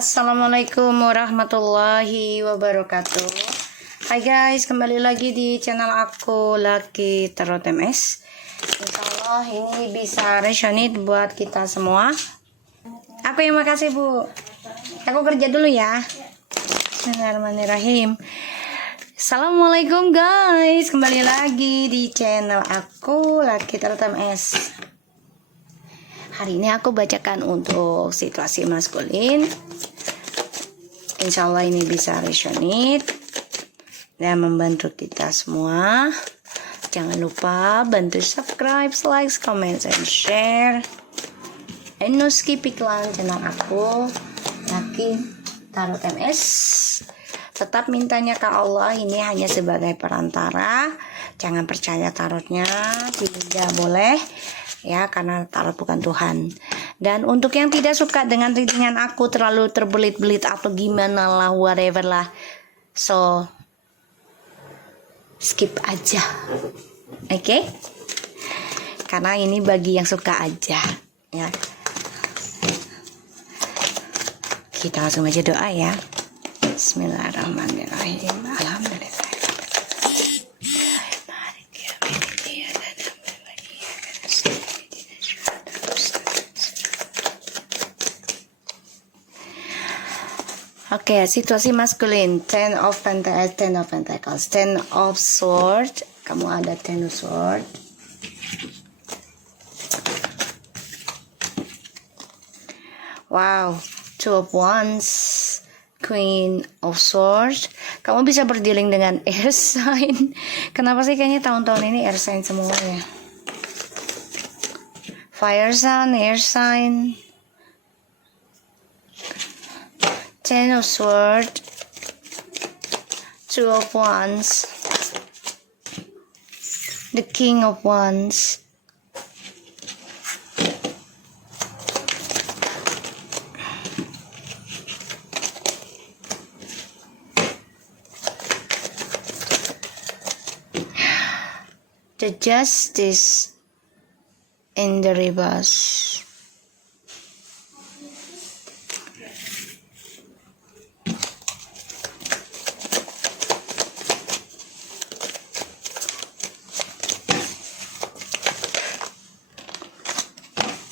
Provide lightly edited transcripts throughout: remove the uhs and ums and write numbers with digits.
Assalamualaikum warahmatullahi wabarakatuh. Hai guys, kembali lagi di channel aku Lucky Tarot MS. Insyaallah ini bisa resonate buat kita semua. Aku yang makasih bu. Aku kerja dulu ya. Bismillahirrahmanirrahim. Assalamualaikum guys, kembali lagi di channel aku Lucky Tarot MS. Hari ini aku bacakan untuk situasi maskulin. Insya Allah ini bisa resonate dan membantu kita semua. Jangan lupa bantu subscribe, like, comment, and share. And no skip iklan channel aku Lucky Tarot MS. Tetap mintanya ke Allah, ini hanya sebagai perantara. Jangan percaya tarotnya, tidak boleh ya, karena tarot bukan Tuhan. Dan untuk yang tidak suka dengan readingan aku terlalu terbelit-belit atau gimana lah, whatever lah, so skip aja, oke? Karena ini bagi yang suka aja ya. Kita langsung aja doa ya. Bismillahirrahmanirrahim. Alhamdulillah. Oke, situasi maskulin. Ten of Pentacles, Ten of Swords. Kamu ada Ten of Swords. Wow, Two of Wands, Queen of Swords. Kamu bisa berdealing dengan air sign. Kenapa sih kayaknya tahun-tahun ini air sign semua ya? Fire sign, air sign. Ten of Swords, Two of Wands, the King of Wands, the Justice in the reverse.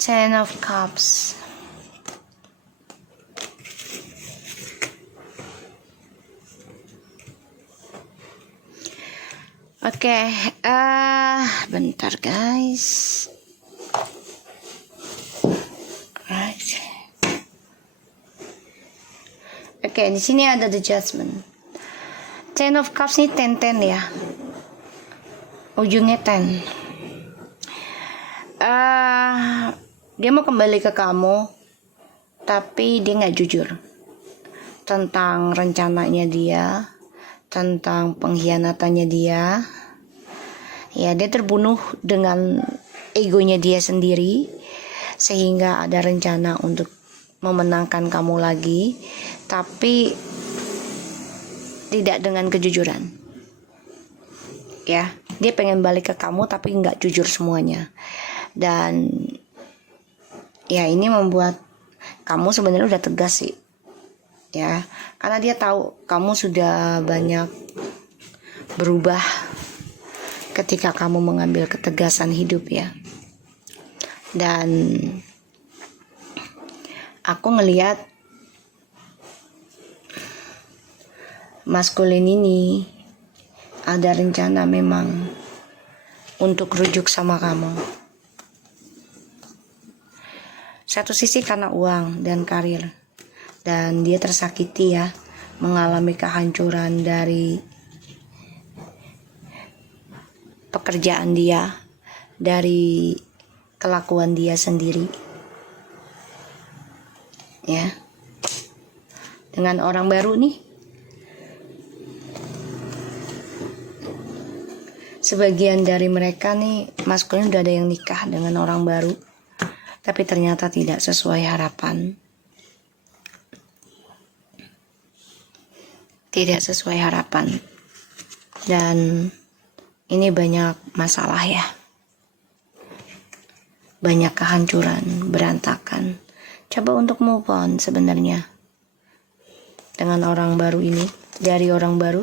Ten of Cups. Oke, bentar guys. Right. Oke, di sini ada the Judgment. Ten of Cups ini ten ya. Ujungnya ten. Dia mau kembali ke kamu, tapi dia nggak jujur tentang rencananya dia, tentang pengkhianatannya dia. Ya, dia terbunuh dengan egonya dia sendiri, sehingga ada rencana untuk memenangkan kamu lagi, tapi tidak dengan kejujuran. Ya, dia pengen balik ke kamu, tapi nggak jujur semuanya. Dan ya ini membuat kamu sebenarnya udah tegas sih ya, karena dia tahu kamu sudah banyak berubah ketika kamu mengambil ketegasan hidup ya. Dan aku ngelihat maskulin ini ada rencana memang untuk rujuk sama kamu. Satu sisi karena uang dan karir, dan dia tersakiti ya, mengalami kehancuran dari pekerjaan dia, dari kelakuan dia sendiri ya, dengan orang baru nih. Sebagian dari mereka nih maskulin udah ada yang nikah dengan orang baru, tapi ternyata tidak sesuai harapan. Tidak sesuai harapan. Dan ini banyak masalah ya. Banyak kehancuran, berantakan. Coba untuk move on sebenarnya. dengan orang baru ini, dari orang baru,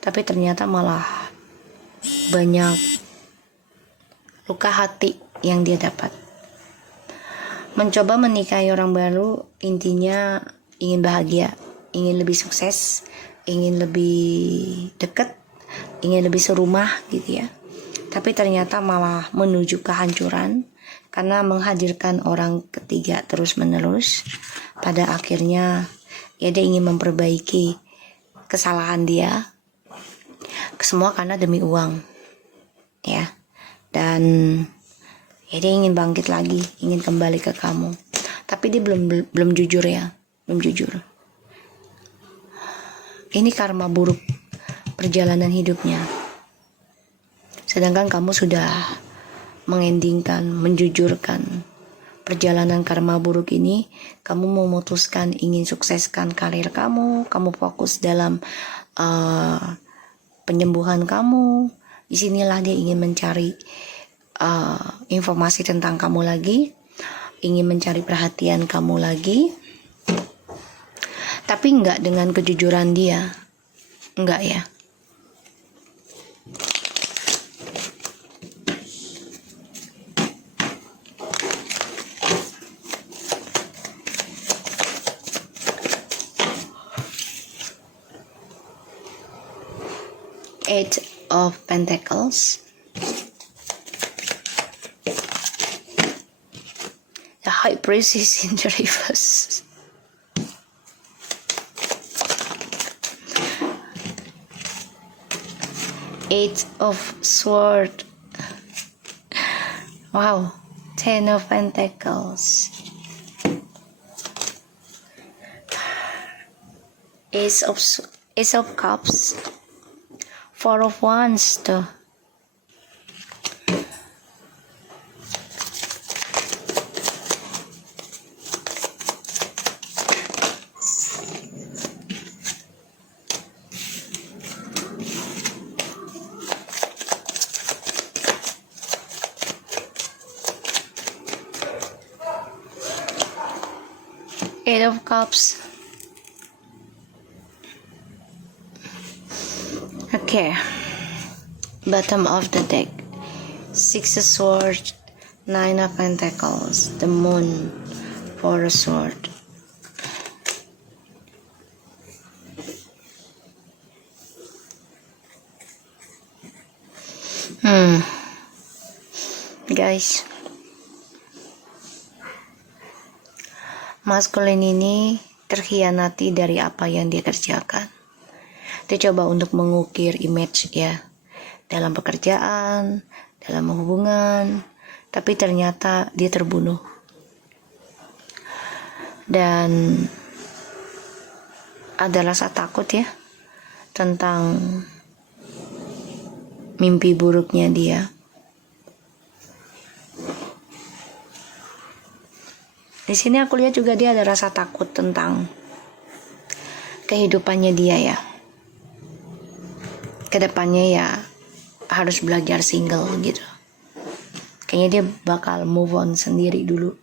tapi ternyata malah banyak luka hati yang dia dapat. Mencoba menikahi orang baru intinya ingin bahagia, ingin lebih sukses, ingin lebih dekat, ingin lebih serumah gitu ya. Tapi ternyata malah menuju kehancuran karena menghadirkan orang ketiga terus menerus. Pada akhirnya ya dia ingin memperbaiki kesalahan dia, semua karena demi uang ya. Dan ya dia ingin bangkit lagi, ingin kembali ke kamu, tapi dia belum jujur ya, belum jujur. Ini karma buruk perjalanan hidupnya, sedangkan kamu sudah mengendingkan, menjujurkan perjalanan karma buruk ini. Kamu memutuskan ingin sukseskan karir kamu fokus dalam penyembuhan kamu. Disinilah dia ingin mencari informasi tentang kamu lagi, ingin mencari perhatian kamu lagi, tapi enggak dengan kejujuran dia, enggak ya. Eight of Pentacles, the High Priest is in the reverse. Eight of Swords. Wow. 10 of Pentacles. Ace of Cups. 4 of Wands tuh. Eight of Cups. Okay. Bottom of the deck. Six of Swords. 9 of Pentacles. The Moon. 4 of Swords. Guys, maskulin ini terkhianati dari apa yang dia kerjakan. Dia coba untuk mengukir image ya, dalam pekerjaan, dalam hubungan, tapi ternyata dia terbunuh. Dan ada rasa takut ya tentang mimpi buruknya dia. Di sini aku lihat juga dia ada rasa takut tentang kehidupannya dia ya. Kedepannya ya harus belajar single gitu. Kayaknya dia bakal move on sendiri dulu.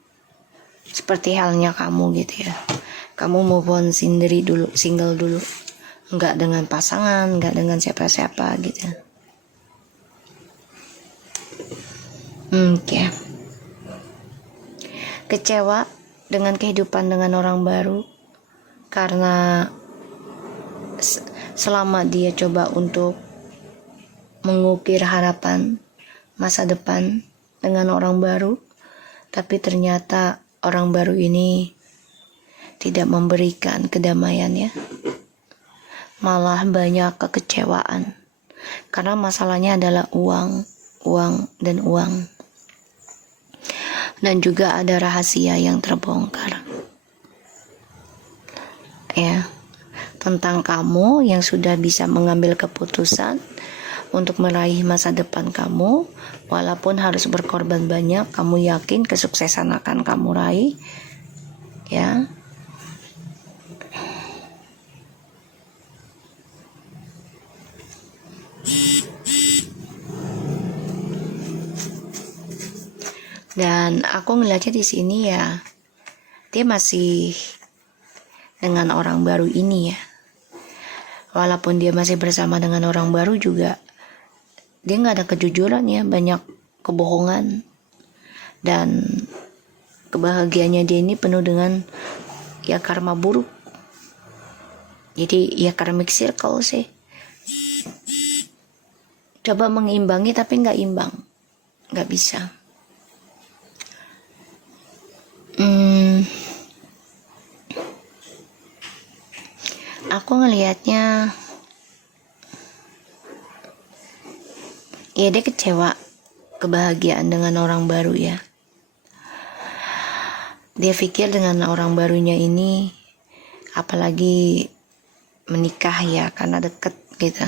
Seperti halnya kamu gitu ya. Kamu move on sendiri dulu, single dulu. Enggak dengan pasangan, enggak dengan siapa-siapa gitu. Oke. Kecewa dengan kehidupan dengan orang baru karena selama dia coba untuk mengukir harapan masa depan dengan orang baru, tapi ternyata orang baru ini tidak memberikan kedamaian ya, malah banyak kekecewaan karena masalahnya adalah uang dan uang. Dan juga ada rahasia yang terbongkar ya, tentang kamu yang sudah bisa mengambil keputusan untuk meraih masa depan kamu. Walaupun harus berkorban banyak, kamu yakin kesuksesan akan kamu raih ya. Dan aku ngeliatnya di sini ya, dia masih dengan orang baru ini ya. Walaupun dia masih bersama dengan orang baru juga, dia nggak ada kejujuran ya, banyak kebohongan. Dan kebahagiaannya dia ini penuh dengan ya karma buruk. Jadi ya karmic circle sih. Coba mengimbangi tapi nggak imbang, nggak bisa. Aku ngelihatnya ya dia kecewa kebahagiaan dengan orang baru ya. Dia pikir dengan orang barunya ini, apalagi menikah ya karena deket gitu,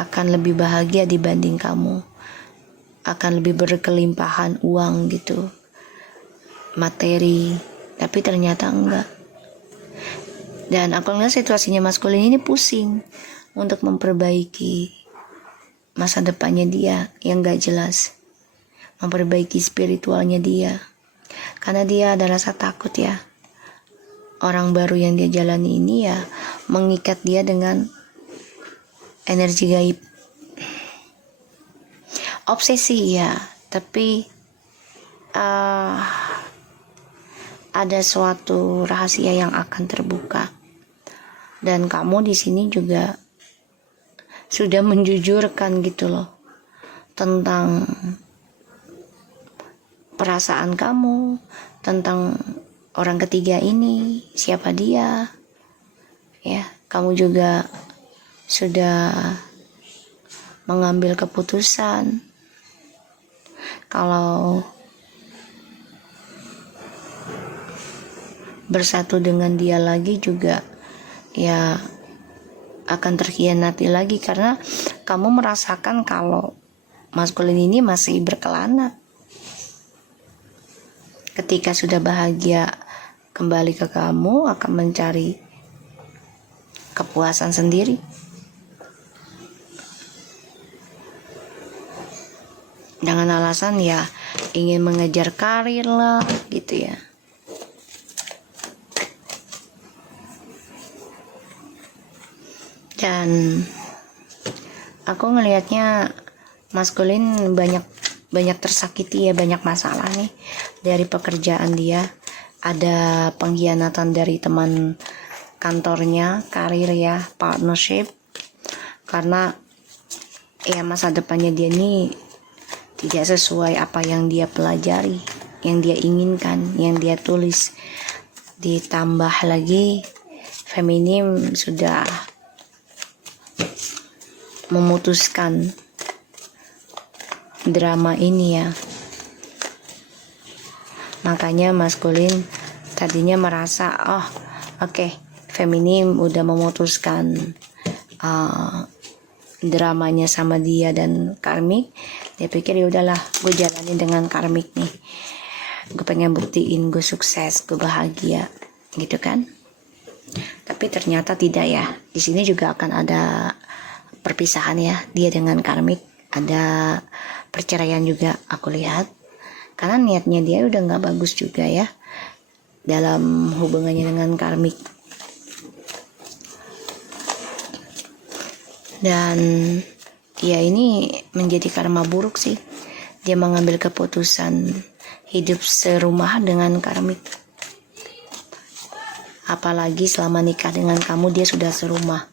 akan lebih bahagia dibanding kamu, akan lebih berkelimpahan uang gitu, materi. Tapi ternyata enggak. Dan aku ngeliat situasinya maskulin ini pusing untuk memperbaiki masa depannya dia yang gak jelas, memperbaiki spiritualnya dia, karena dia ada rasa takut ya, orang baru yang dia jalani ini ya mengikat dia dengan energi gaib. Obsesi ya, tapi ada suatu rahasia yang akan terbuka. Dan kamu di sini juga sudah menjujurkan gitu loh tentang perasaan kamu, tentang orang ketiga ini, siapa dia. Ya, kamu juga sudah mengambil keputusan kalau bersatu dengan dia lagi juga ya akan terkhianati lagi, karena kamu merasakan kalau maskulin ini masih berkelana. Ketika sudah bahagia kembali ke kamu, akan mencari kepuasan sendiri. Dengan alasan ya ingin mengejar karir lah gitu ya. Dan aku ngelihatnya maskulin banyak tersakiti ya, banyak masalah nih dari pekerjaan dia, ada pengkhianatan dari teman kantornya, karir ya, partnership, karena ya masa depannya dia ini tidak sesuai apa yang dia pelajari, yang dia inginkan, yang dia tulis. Ditambah lagi feminim sudah memutuskan drama ini ya. Makanya maskulin tadinya merasa oke, feminim udah memutuskan dramanya sama dia dan karmik. Dia pikir ya udahlah, gue jalani dengan karmik nih, gue pengen buktiin gue sukses, gue bahagia gitu kan. Tapi ternyata tidak ya. Di sini juga akan ada perpisahan ya, dia dengan karmik, ada perceraian juga aku lihat, karena niatnya dia udah nggak bagus juga ya dalam hubungannya dengan karmik. Dan ya ini menjadi karma buruk sih, dia mengambil keputusan hidup serumah dengan karmik. Apalagi selama nikah dengan kamu dia sudah serumah,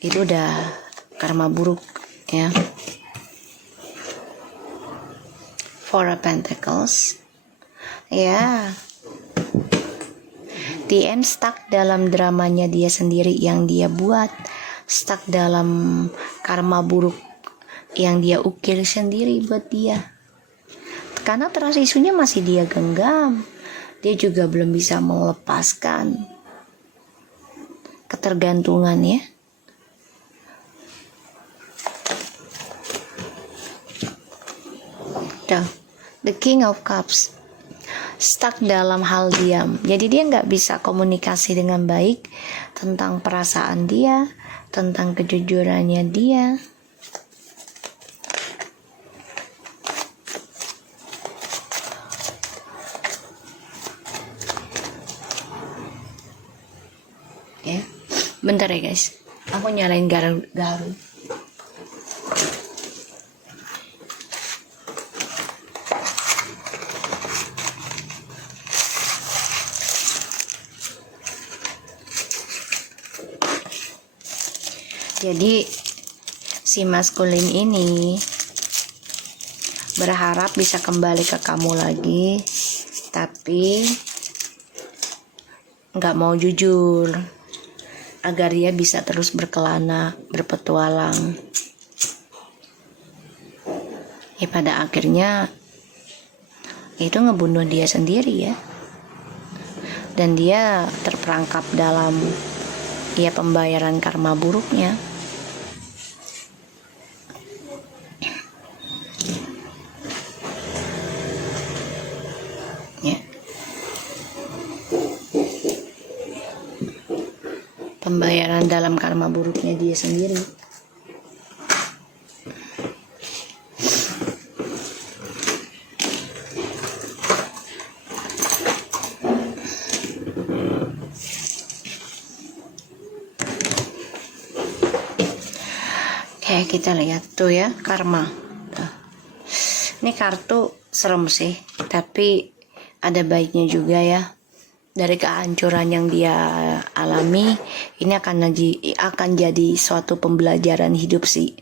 itu udah karma buruk ya. Four of Pentacles ya, TM stuck dalam dramanya dia sendiri yang dia buat, stuck dalam karma buruk yang dia ukir sendiri buat dia, karena trust isunya masih dia genggam. Dia juga belum bisa melepaskan ketergantungan ya. The King of Cups stuck dalam hal diam. Jadi dia nggak bisa komunikasi dengan baik tentang perasaan dia, tentang kejujurannya dia. Bentar ya guys, aku nyalain garu. Jadi si maskulin ini berharap bisa kembali ke kamu lagi, tapi nggak mau jujur agar dia bisa terus berkelana, berpetualang. Ya pada akhirnya itu ngebunuh dia sendiri ya. Dan dia terperangkap dalam pembayaran karma buruknya. Ya. Pembayaran dalam karma buruknya dia sendiri. Kayak kita lihat tuh ya, karma. Ini kartu serem sih, tapi ada baiknya juga ya. Dari kehancuran yang dia alami, ini akan jadi suatu pembelajaran hidup sih,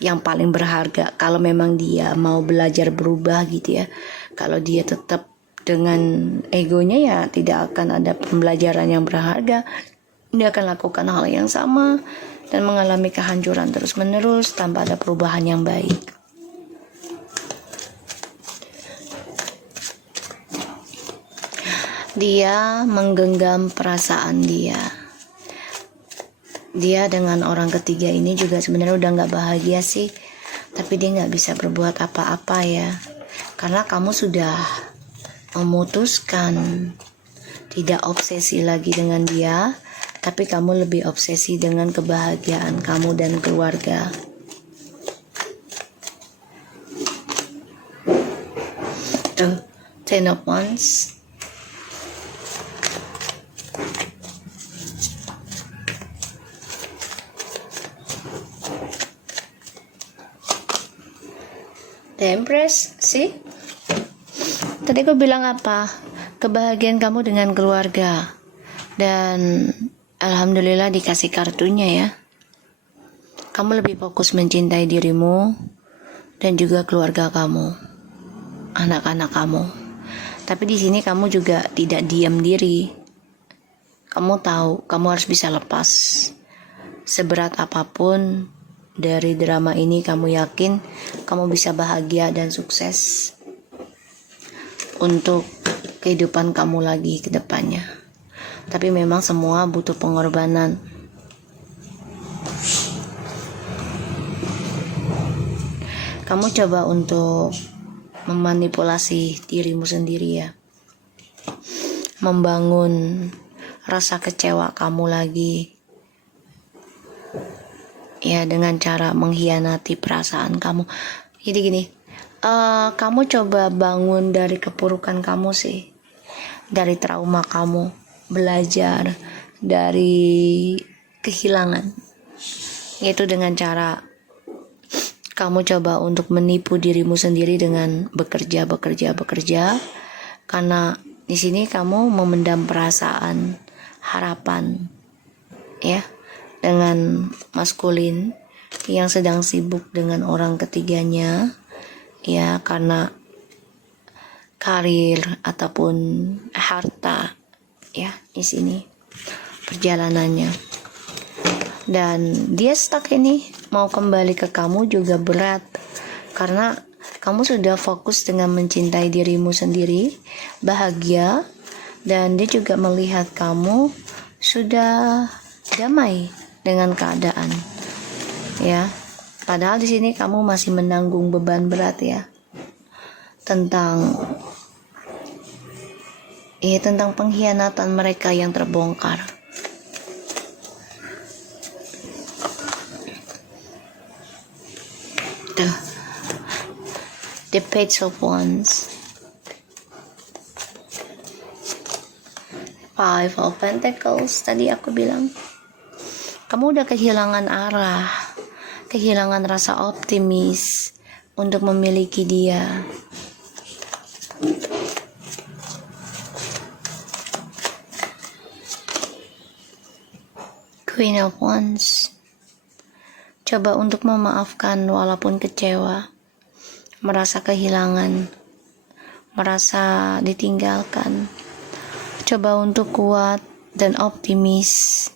yang paling berharga. Kalau memang dia mau belajar berubah gitu ya. Kalau dia tetap dengan egonya, ya tidak akan ada pembelajaran yang berharga. Dia akan lakukan hal yang sama dan mengalami kehancuran terus-menerus tanpa ada perubahan yang baik. Dia menggenggam perasaan dia. Dia dengan orang ketiga ini juga sebenarnya udah gak bahagia sih, tapi dia gak bisa berbuat apa-apa ya, karena kamu sudah memutuskan tidak obsesi lagi dengan dia, tapi kamu lebih obsesi dengan kebahagiaan kamu dan keluarga. Tuh, Ten of Wands. The Empress, sih? Tadi aku bilang apa? Kebahagiaan kamu dengan keluarga. Dan alhamdulillah dikasih kartunya ya. Kamu lebih fokus mencintai dirimu dan juga keluarga kamu, anak-anak kamu. Tapi di sini kamu juga tidak diam diri. Kamu tahu, kamu harus bisa lepas. Seberat apapun dari drama ini, kamu yakin kamu bisa bahagia dan sukses untuk kehidupan kamu lagi ke depannya. Tapi memang semua butuh pengorbanan. Kamu coba untuk memanipulasi dirimu sendiri ya. Membangun rasa kecewa kamu lagi. Ya, dengan cara mengkhianati perasaan kamu. Jadi gini, kamu coba bangun dari kepurukan kamu sih. Dari trauma kamu. Belajar dari kehilangan. Yaitu dengan cara kamu coba untuk menipu dirimu sendiri dengan bekerja. Karena di sini kamu memendam perasaan, harapan, ya, dengan maskulin yang sedang sibuk dengan orang ketiganya, ya, karena karir ataupun harta, ya, di sini perjalanannya. Dan dia stuck ini, mau kembali ke kamu juga berat, karena kamu sudah fokus dengan mencintai dirimu sendiri, bahagia, dan dia juga melihat kamu sudah damai dengan keadaan, ya. Padahal di sini kamu masih menanggung beban berat ya, tentang pengkhianatan mereka yang terbongkar. The Page of Wands, Five of Pentacles tadi aku bilang, Kamu udah kehilangan arah, kehilangan rasa optimis untuk memiliki dia. Queen of Wands. Coba untuk memaafkan walaupun kecewa, merasa kehilangan, merasa ditinggalkan. Coba untuk kuat dan optimis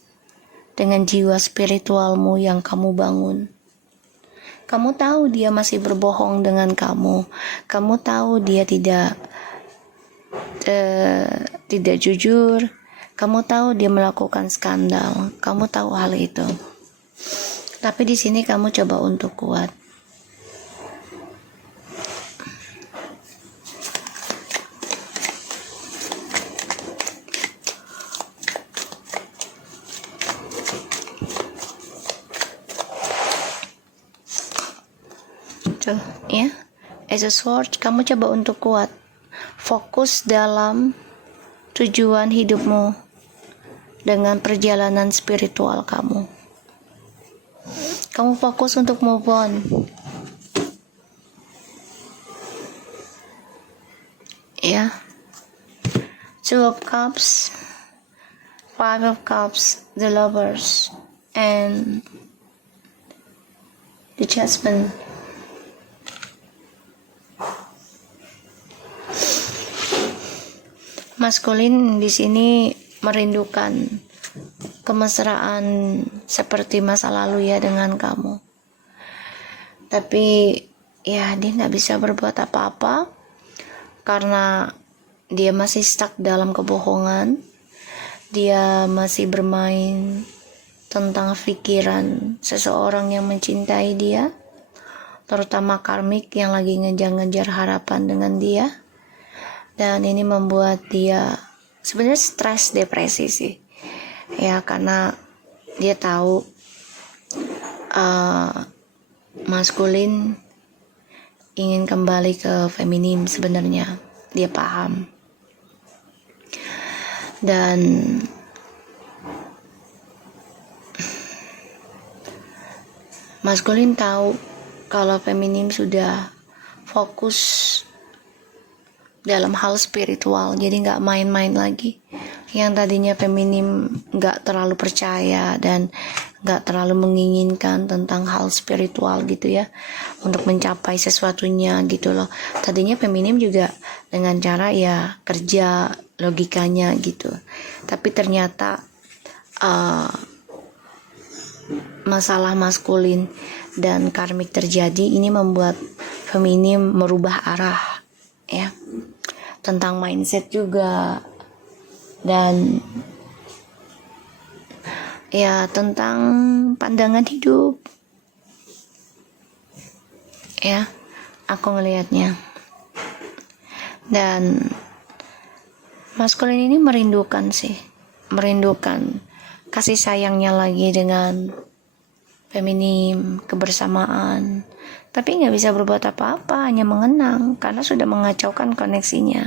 dengan jiwa spiritualmu yang kamu bangun. Kamu tahu dia masih berbohong dengan kamu. Kamu tahu dia tidak jujur. Kamu tahu dia melakukan skandal. Kamu tahu hal itu. Tapi di sini kamu coba untuk kuat. Tuh, ya. As a sword, kamu coba untuk kuat. Fokus dalam tujuan hidupmu dengan perjalanan spiritual kamu. Kamu fokus untuk move on. Ya. Two of Cups, Five of Cups, the Lovers, and the Judgment. Maskulin di sini merindukan kemesraan seperti masa lalu ya dengan kamu. Tapi ya dia nggak bisa berbuat apa-apa karena dia masih stuck dalam kebohongan. Dia masih bermain tentang pikiran seseorang yang mencintai dia, terutama karmik yang lagi ngejar-ngejar harapan dengan dia. Dan ini membuat dia sebenarnya stres, depresi sih ya, karena dia tahu maskulin ingin kembali ke feminim. Sebenarnya dia paham, dan maskulin tahu kalau feminim sudah fokus dalam hal spiritual, jadi nggak main-main lagi. Yang tadinya feminim nggak terlalu percaya dan nggak terlalu menginginkan tentang hal spiritual gitu ya, untuk mencapai sesuatunya gitu loh. Tadinya feminim juga dengan cara ya kerja logikanya gitu, tapi ternyata masalah maskulin dan karmik terjadi. Ini membuat feminim merubah arah ya, tentang mindset juga, dan ya tentang pandangan hidup ya, aku ngelihatnya. Dan maskulin ini merindukan kasih sayangnya lagi dengan feminim, kebersamaan. Tapi nggak bisa berbuat apa-apa, hanya mengenang karena sudah mengacaukan koneksinya.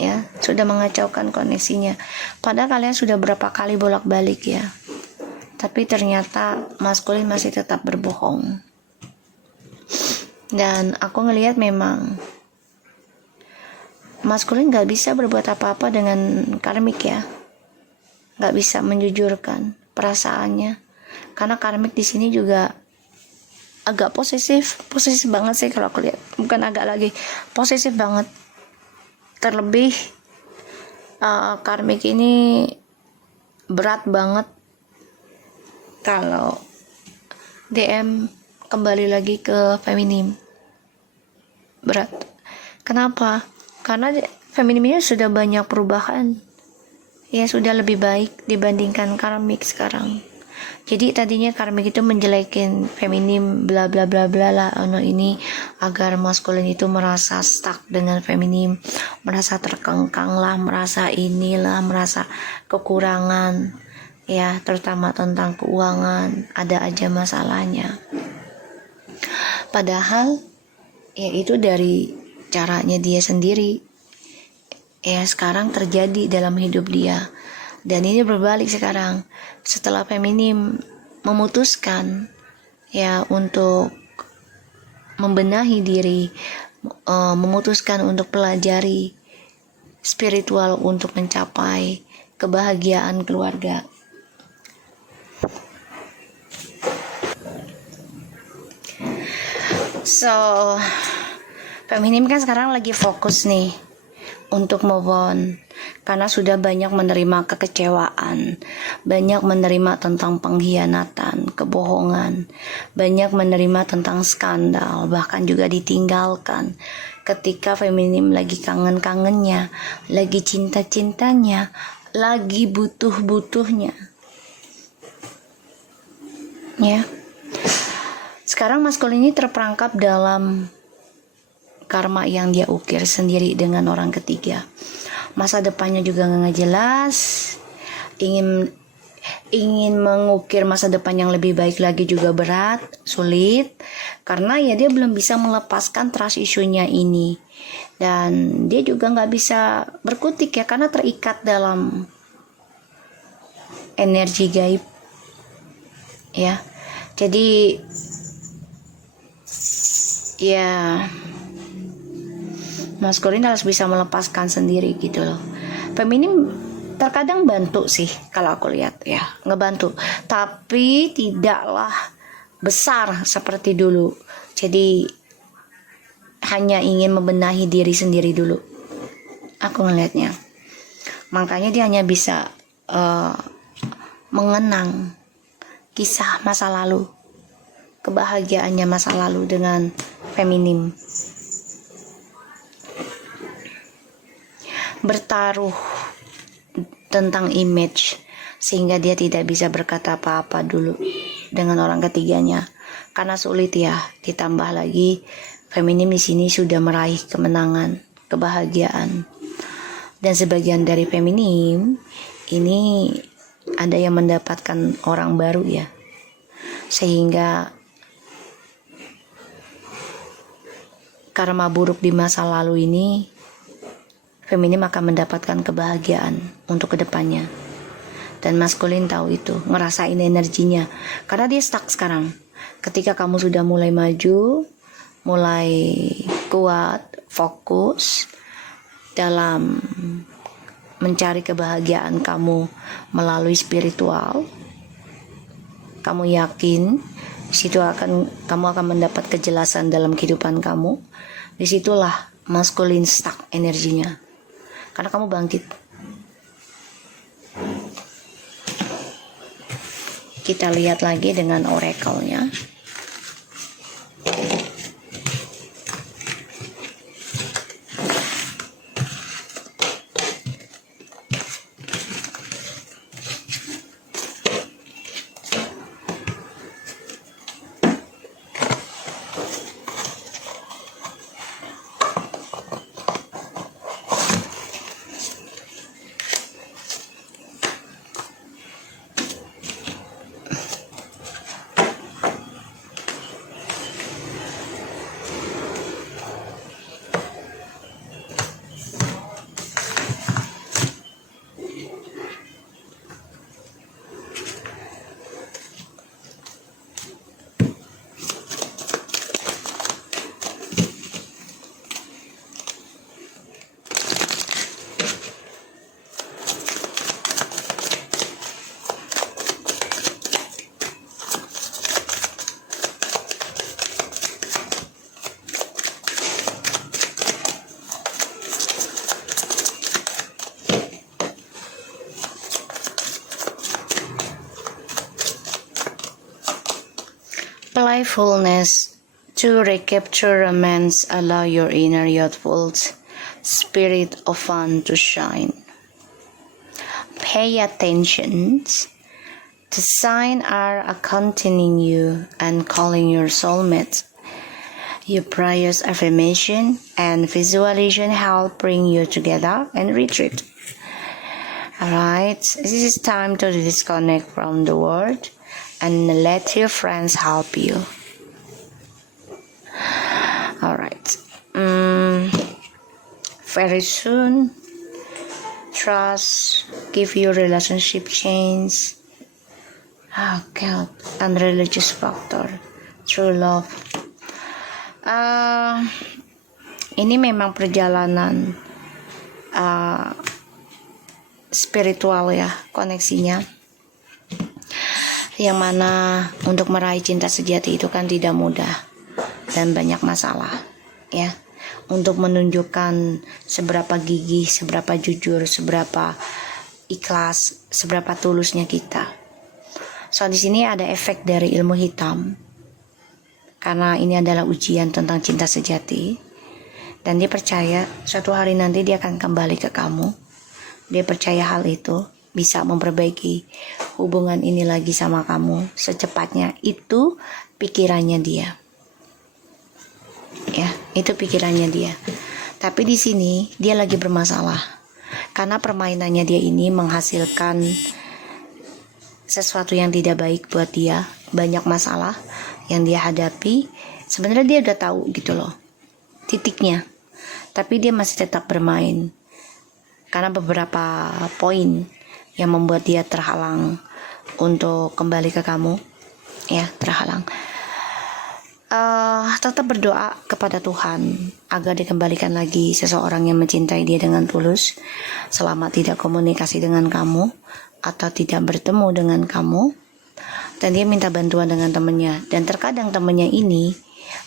Ya, sudah mengacaukan koneksinya. Padahal kalian sudah berapa kali bolak-balik ya. Tapi ternyata maskulin masih tetap berbohong. Dan aku ngelihat memang maskulin nggak bisa berbuat apa-apa dengan karmik ya. Nggak bisa menjujurkan perasaannya. Karena karmik di sini juga agak posesif banget sih kalau aku lihat. Bukan agak lagi, posesif banget. Terlebih karmik ini berat banget kalau DM kembali lagi ke feminim. Berat. Kenapa? Karena feminim ini sudah banyak perubahan. Ya, sudah lebih baik dibandingkan karmik sekarang. Jadi tadinya karmik itu menjelekin feminim bla bla bla bla lah, ini agar maskulin itu merasa stuck dengan feminim, merasa terkengkang lah, merasa inilah, merasa kekurangan ya, terutama tentang keuangan, ada aja masalahnya. Padahal ya itu dari caranya dia sendiri ya, sekarang terjadi dalam hidup dia. Dan ini berbalik sekarang setelah feminim memutuskan ya untuk membenahi diri, memutuskan untuk pelajari spiritual untuk mencapai kebahagiaan keluarga. So, feminim kan sekarang lagi fokus nih untuk move on, karena sudah banyak menerima kekecewaan, banyak menerima tentang pengkhianatan, kebohongan, banyak menerima tentang skandal, bahkan juga ditinggalkan. Ketika feminim lagi kangen-kangennya, lagi cinta-cintanya, lagi butuh-butuhnya. Ya. Sekarang maskulin ini terperangkap dalam karma yang dia ukir sendiri dengan orang ketiga. Masa depannya juga nggak jelas. Ingin mengukir masa depan yang lebih baik lagi juga berat, sulit, karena ya dia belum bisa melepaskan trust isunya ini, dan dia juga nggak bisa berkutik ya karena terikat dalam energi gaib ya. Jadi ya maskulin harus bisa melepaskan sendiri gitu loh. Feminim terkadang bantu sih kalau aku lihat ya, ngebantu, tapi tidaklah besar seperti dulu. Jadi hanya ingin membenahi diri sendiri dulu, aku ngelihatnya. Makanya dia hanya bisa mengenang kisah masa lalu, kebahagiaannya masa lalu dengan feminim. Bertaruh tentang image sehingga dia tidak bisa berkata apa-apa dulu dengan orang ketiganya karena sulit ya. Ditambah lagi feminim di sini sudah meraih kemenangan, kebahagiaan, dan sebagian dari feminim ini ada yang mendapatkan orang baru ya, sehingga karma buruk di masa lalu ini feminim akan mendapatkan kebahagiaan untuk kedepannya. Dan maskulin tahu itu, ngerasain energinya, karena dia stuck sekarang. Ketika kamu sudah mulai maju, mulai kuat, fokus dalam mencari kebahagiaan kamu melalui spiritual, kamu yakin situ kamu akan mendapat kejelasan dalam kehidupan kamu. Disitulah maskulin stuck energinya, karena kamu bangkit. Kita lihat lagi dengan oracle-nya. Playfulness to recapture romance, allow your inner youthful spirit of fun to shine. Pay attention. The signs are accompanying you and calling your soulmate. Your prayers, affirmation, and visualization help bring you together and retreat. Alright, this is time to disconnect from the world and let your friends help you. Alright, very soon trust, give you relationship change. Oh God, unreligious factor, true love. Ini memang perjalanan spiritual ya, koneksinya. Yang mana untuk meraih cinta sejati itu kan tidak mudah dan banyak masalah ya. Untuk menunjukkan seberapa gigih, seberapa jujur, seberapa ikhlas, seberapa tulusnya kita. So di sini ada efek dari ilmu hitam. Karena ini adalah ujian tentang cinta sejati. Dan dia percaya suatu hari nanti dia akan kembali ke kamu. Dia percaya hal itu bisa memperbaiki hubungan ini lagi sama kamu secepatnya. Itu pikirannya dia. Ya, itu pikirannya dia. Tapi di sini dia lagi bermasalah. Karena permainannya dia ini menghasilkan sesuatu yang tidak baik buat dia. Banyak masalah yang dia hadapi. Sebenarnya dia udah tahu gitu loh titiknya. Tapi dia masih tetap bermain. Karena beberapa poin yang membuat dia terhalang untuk kembali ke kamu. Ya, terhalang. Tetap berdoa kepada Tuhan agar dikembalikan lagi seseorang yang mencintai dia dengan tulus selama tidak komunikasi dengan kamu atau tidak bertemu dengan kamu. Dan dia minta bantuan dengan temannya. Dan terkadang temannya ini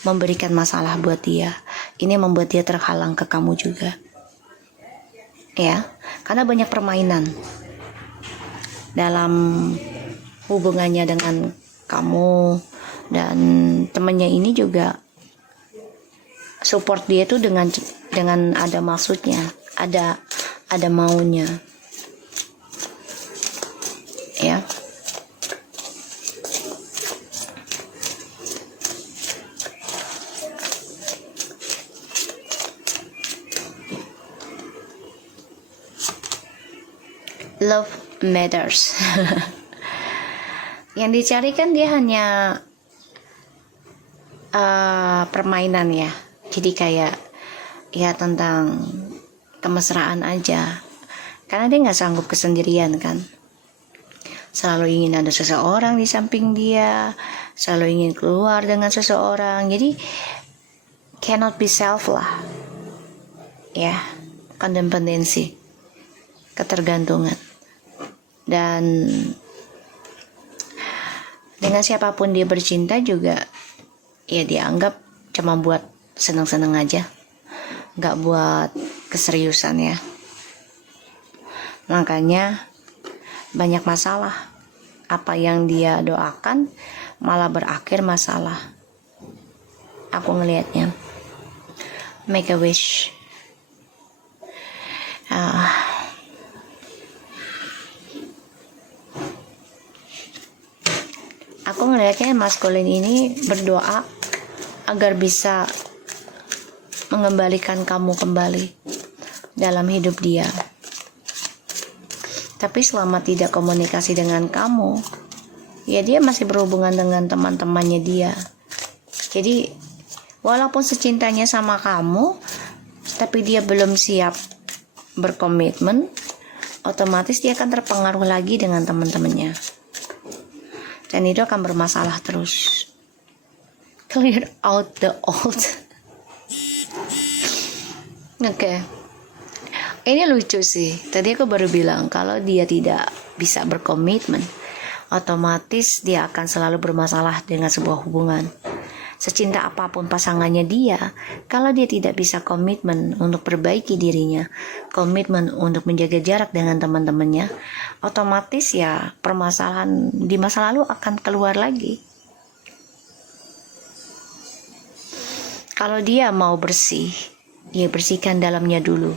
memberikan masalah buat dia. Ini membuat dia terhalang ke kamu juga. Ya, karena banyak permainan dalam hubungannya dengan kamu. Dan temannya ini juga support dia tuh dengan ada maksudnya, ada maunya. Ya. Love matters. Yang dicari kan dia hanya permainan ya. Jadi kayak ya tentang kemesraan aja. Karena dia nggak sanggup kesendirian kan. Selalu ingin ada seseorang di samping dia. Selalu ingin keluar dengan seseorang. Jadi cannot be self lah. Ya, kondependensi, ketergantungan. Dan dengan siapapun dia bercinta juga ya dianggap cuma buat senang-senang aja, nggak buat keseriusan ya. Makanya banyak masalah. Apa yang dia doakan malah berakhir masalah. Aku ngelihatnya. Make a wish. Aku ngelihatnya maskulin ini berdoa agar bisa mengembalikan kamu kembali dalam hidup dia. Tapi selama tidak komunikasi dengan kamu, ya dia masih berhubungan dengan teman-temannya dia. Jadi walaupun secintanya sama kamu, tapi dia belum siap berkomitmen, otomatis dia akan terpengaruh lagi dengan teman-temannya. Dan itu akan bermasalah terus. Clear out the old. Oke. Ini lucu sih. Tadi aku baru bilang kalau dia tidak bisa berkomitmen, otomatis dia akan selalu bermasalah dengan sebuah hubungan. Secinta apapun pasangannya dia, kalau dia tidak bisa komitmen untuk perbaiki dirinya, komitmen untuk menjaga jarak dengan teman-temannya, otomatis ya permasalahan di masa lalu akan keluar lagi. Kalau dia mau bersih, dia bersihkan dalamnya dulu,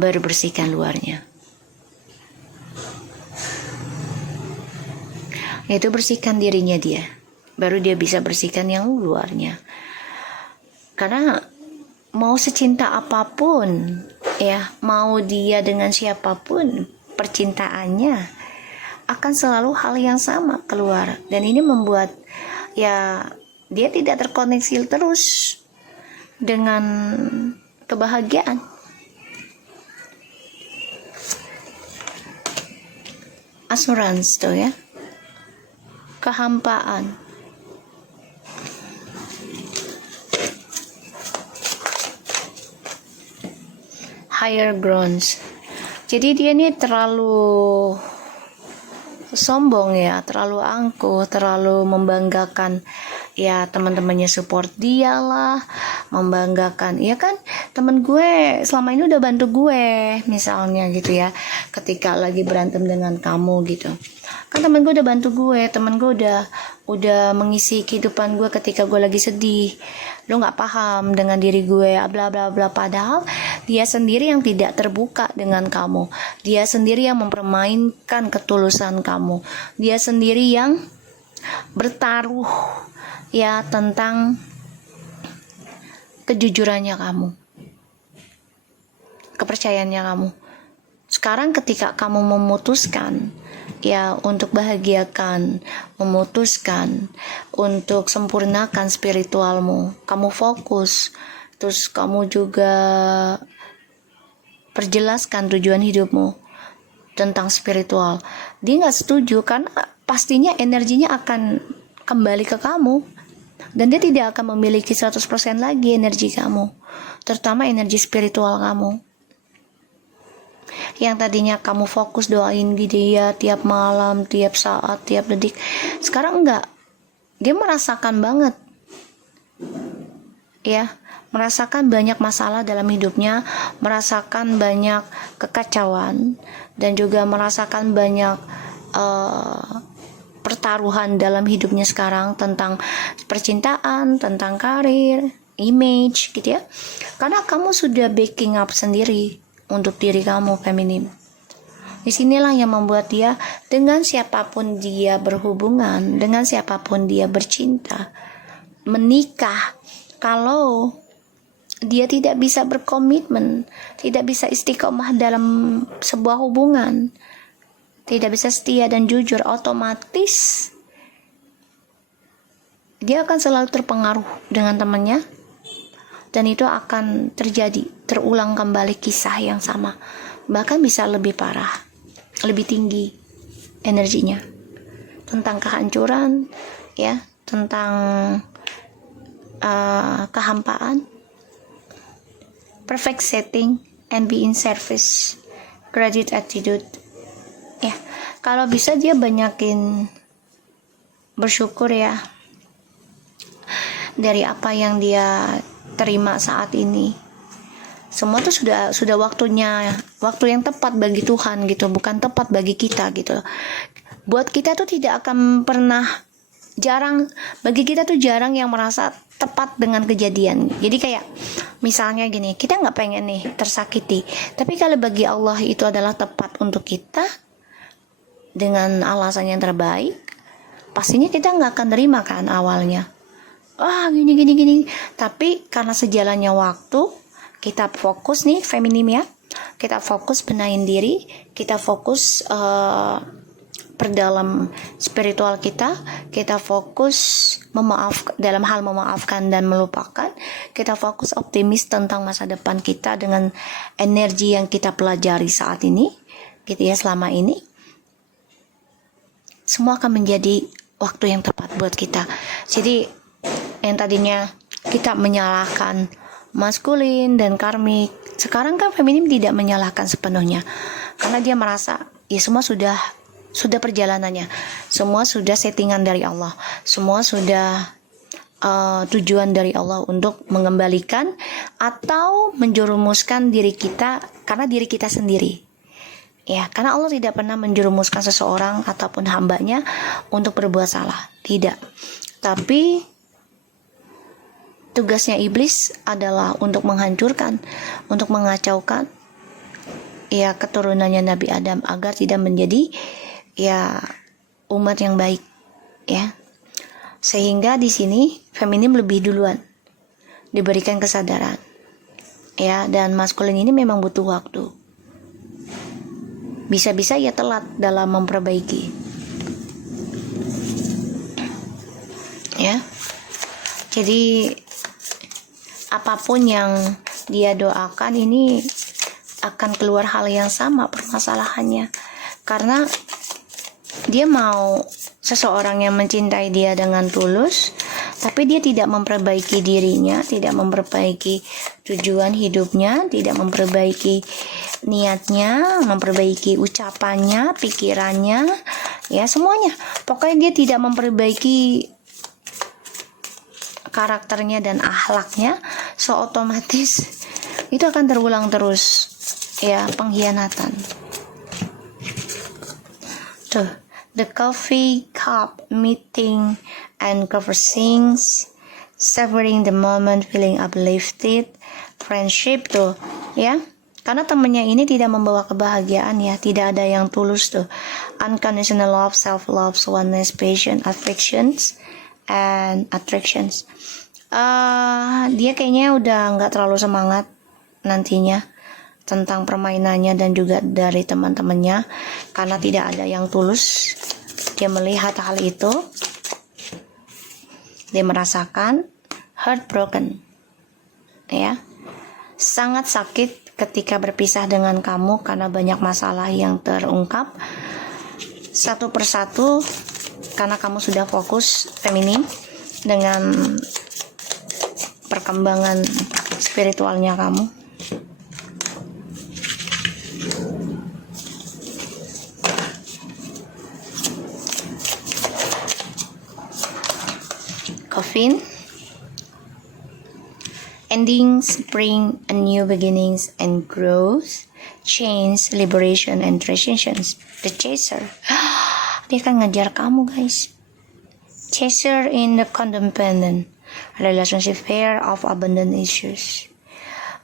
baru bersihkan luarnya. Yaitu bersihkan dirinya dia, baru dia bisa bersihkan yang luarnya. Karena mau secinta apapun, ya mau dia dengan siapapun, percintaannya akan selalu hal yang sama keluar. Dan ini membuat ya dia tidak terkoneksi terus dengan kebahagiaan. Assurance tuh ya, kehampaan. Higher grounds. Jadi dia ini terlalu sombong ya, terlalu angkuh, terlalu membanggakan ya, teman-temannya support dia lah, membanggakan ya kan, temen gue selama ini udah bantu gue misalnya gitu ya, ketika lagi berantem dengan kamu gitu kan, temen gue udah bantu gue, temen gue udah mengisi kehidupan gue ketika gue lagi sedih. Lu nggak paham dengan diri gue, bla bla bla. Padahal dia sendiri yang tidak terbuka dengan kamu, dia sendiri yang mempermainkan ketulusan kamu, dia sendiri yang bertaruh ya tentang kejujurannya kamu, kepercayaannya kamu. Sekarang ketika kamu memutuskan ya untuk bahagiakan, memutuskan untuk sempurnakan spiritualmu, kamu fokus, terus kamu juga perjelaskan tujuan hidupmu tentang spiritual. Dia nggak setuju karena pastinya energinya akan kembali ke kamu, dan dia tidak akan memiliki 100% lagi energi kamu, terutama energi spiritual kamu. Yang tadinya kamu fokus doain dia tiap malam, tiap saat, tiap detik, sekarang enggak. Dia merasakan banget ya, merasakan banyak masalah dalam hidupnya, merasakan banyak kekacauan, dan juga merasakan banyak pertaruhan dalam hidupnya sekarang tentang percintaan, tentang karir, image gitu ya. Karena kamu sudah backing up sendiri untuk diri kamu, feminim. Disinilah yang membuat dia, dengan siapapun dia berhubungan, dengan siapapun dia bercinta, menikah, kalau dia tidak bisa berkomitmen, tidak bisa istiqomah dalam sebuah hubungan, tidak bisa setia dan jujur, otomatis dia akan selalu terpengaruh dengan temannya, dan itu akan terjadi, terulang kembali kisah yang sama, bahkan bisa lebih parah, lebih tinggi energinya, tentang kehancuran ya, tentang kehampaan, perfect setting and be in service, gratitude attitude ya. Kalau bisa dia banyakin bersyukur ya dari apa yang dia terima saat ini. Semua tuh sudah waktunya, waktu yang tepat bagi Tuhan gitu, bukan tepat bagi kita gitu. Buat kita tuh tidak akan pernah, jarang, bagi kita tuh jarang yang merasa tepat dengan kejadian. Jadi kayak misalnya gini, kita nggak pengen nih tersakiti, tapi kalau bagi Allah itu adalah tepat untuk kita dengan alasan yang terbaik, pastinya kita nggak akan terima kan awalnya. Gini. Tapi karena sejalannya waktu, kita fokus nih, feminim ya, kita fokus benahin diri, kita fokus perdalam spiritual kita fokus dalam hal memaafkan dan melupakan, kita fokus optimis tentang masa depan kita dengan energi yang kita pelajari saat ini gitu ya, selama ini. Semua akan menjadi waktu yang tepat buat kita. Jadi yang tadinya kita menyalahkan maskulin dan karmik, sekarang kan feminim tidak menyalahkan sepenuhnya, karena dia merasa ya semua sudah perjalanannya, semua sudah settingan dari Allah, semua sudah tujuan dari Allah untuk mengembalikan atau menjerumuskan diri kita, karena diri kita sendiri ya, karena Allah tidak pernah menjerumuskan seseorang ataupun hambanya untuk berbuat salah, tidak. Tapi tugasnya iblis adalah untuk menghancurkan, untuk mengacaukan ya keturunannya Nabi Adam agar tidak menjadi ya umat yang baik ya. Sehingga di sini feminim lebih duluan diberikan kesadaran ya, dan maskulin ini memang butuh waktu. Bisa-bisa ya telat dalam memperbaiki ya. Jadi apapun yang dia doakan ini akan keluar hal yang sama permasalahannya, karena Dia mau seseorang yang mencintai dia dengan tulus, tapi dia tidak memperbaiki dirinya, tidak memperbaiki tujuan hidupnya, tidak memperbaiki niatnya, memperbaiki ucapannya, pikirannya, ya semuanya. Pokoknya dia tidak memperbaiki karakternya dan akhlaknya, so otomatis itu akan terulang terus, ya, pengkhianatan. Tuh, the coffee cup meeting and conversations, savoring the moment, feeling uplifted, friendship tuh, ya. Karena temennya ini tidak membawa kebahagiaan, ya, tidak ada yang tulus tuh. Unconditional love, self love, oneness, passion, affections, and attractions. Dia kayaknya udah nggak terlalu semangat nantinya tentang permainannya dan juga dari teman-temannya, karena tidak ada yang tulus. Dia melihat hal itu, dia merasakan heartbroken, ya, sangat sakit ketika berpisah dengan kamu karena banyak masalah yang terungkap satu persatu, karena kamu sudah fokus feminim dengan perkembangan spiritualnya kamu. Coffin, endings bring a new beginnings and growth, change, liberation, and transitions. The chaser, dia kan ngejar kamu, guys. Chaser in the codependent relationship, fear of abandoned issues.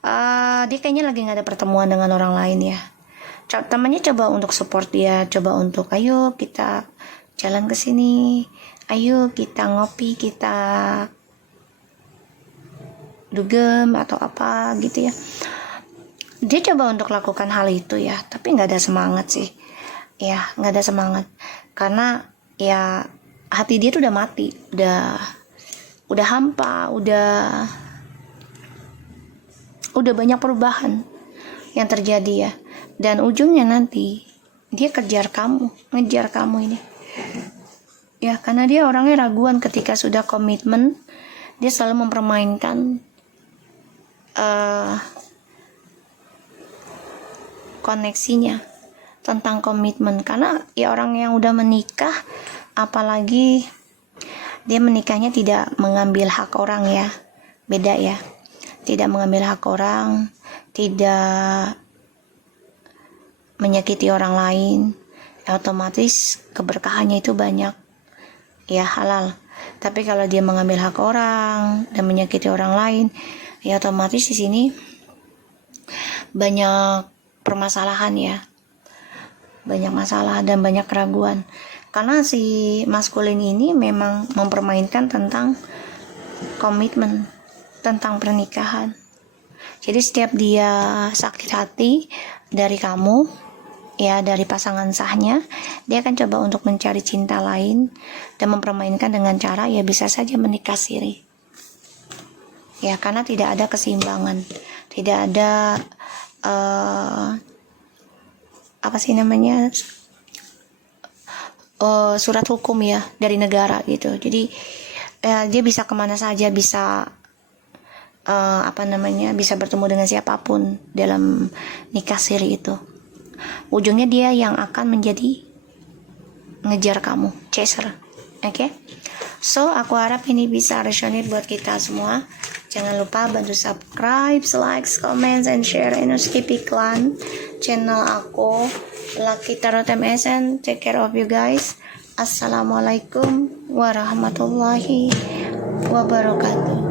Dia kayaknya lagi nggak ada pertemuan dengan orang lain, ya. Temannya coba untuk support dia, coba untuk ayo kita jalan ke sini, ayo kita ngopi, kita dugem atau apa gitu, ya. Dia coba untuk lakukan hal itu, ya, tapi nggak ada semangat sih, ya, nggak ada semangat karena ya hati dia tuh udah mati, udah hampa, udah banyak perubahan yang terjadi, ya, dan ujungnya nanti dia ngejar kamu ini, ya, karena dia orangnya raguan ketika sudah komitmen. Dia selalu mempermainkan koneksinya tentang komitmen, karena ya orang yang udah menikah, apalagi dia menikahnya tidak mengambil hak orang, ya, beda, ya, tidak mengambil hak orang, tidak menyakiti orang lain, ya, otomatis keberkahannya itu banyak, ya, halal. Tapi kalau dia mengambil hak orang dan menyakiti orang lain, ya otomatis di sini banyak permasalahan, ya, banyak masalah dan banyak keraguan, karena si maskulin ini memang mempermainkan tentang komitmen, tentang pernikahan. Jadi setiap dia sakit hati dari kamu, ya, dari pasangan sahnya, dia akan coba untuk mencari cinta lain dan mempermainkan dengan cara, ya, bisa saja menikah siri, ya, karena tidak ada keseimbangan, tidak ada surat hukum, ya, dari negara gitu. Jadi dia bisa kemana saja, bisa bisa bertemu dengan siapapun dalam nikah siri itu. Ujungnya dia yang akan menjadi ngejar kamu, chaser. Oke? So, aku harap ini bisa resonate buat kita semua. Jangan lupa bantu subscribe, like, comment, and share, and skip iklan channel aku, Lucky Tarot MSN. Take care of you guys. Assalamualaikum warahmatullahi wabarakatuh.